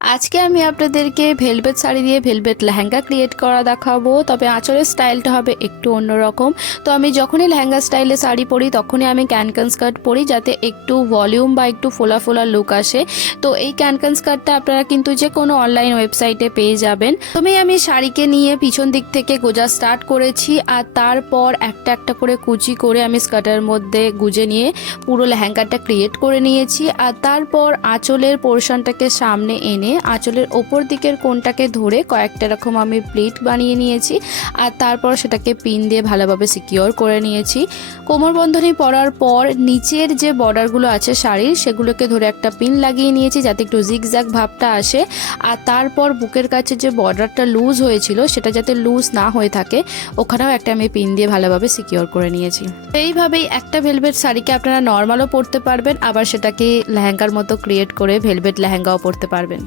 আজকে আমি আপনাদেরকে ভেলভেট শাড়ি দিয়ে ভেলভেট লেহেঙ্গা ক্রিয়েট করা দেখাবো। তবে আঁচলের স্টাইলটা হবে একটু অন্যরকম। তো আমি যখনই লেহেঙ্গা স্টাইলে শাড়ি পরি তখনই আমি ক্যানকান স্কার্ট পরি, যাতে একটু ভলিউম বা একটু ফোলা ফোলা লুক আসে। তো এই ক্যানকান স্কার্টটা আপনারা কিন্তু যে কোনো অনলাইন ওয়েবসাইটে পেয়ে যাবেন। আমি শাড়িকে নিয়ে পিছন দিক থেকে গোজা স্টার্ট করেছি, আর তারপর একটা একটা করে কুচি করে আমি স্কার্টের মধ্যে গুজে নিয়ে পুরো লেহেঙ্গাটা ক্রিয়েট করে নিয়েছি। আর তারপর আঁচলের পোর্শনটাকে সামনে এনে আঁচলের ওপর দিকের কোণটাকে ধরে কয়েকটা রকম আমি প্লিট বানিয়ে নিয়েছি, আর তারপর সেটাকে পিন দিয়ে ভালোভাবে সিকিওর করে নিয়েছি। কোমর বন্ধনী পরার পর নিচের যে বর্ডারগুলো আছে শাড়ির, সেগুলোকে ধরে একটা পিন লাগিয়ে নিয়েছি যাতে একটু জিগজ্যাগ ভাবটা আসে। আর তারপর বুকের কাছে যে বর্ডারটা লুজ হয়েছিল সেটা যাতে লুজ না হয়ে থাকে, ওখানেও একটা আমি পিন দিয়ে ভালোভাবে সিকিওর করে নিয়েছি। এইভাবেই একটা ভেলভেট শাড়িকে আপনারা নর্মালও পরতে পারবেন, আবার সেটাকে লেহেঙ্গার মতো ক্রিয়েট করে ভেলভেট লেহেঙ্গাও পরতে পারবেন।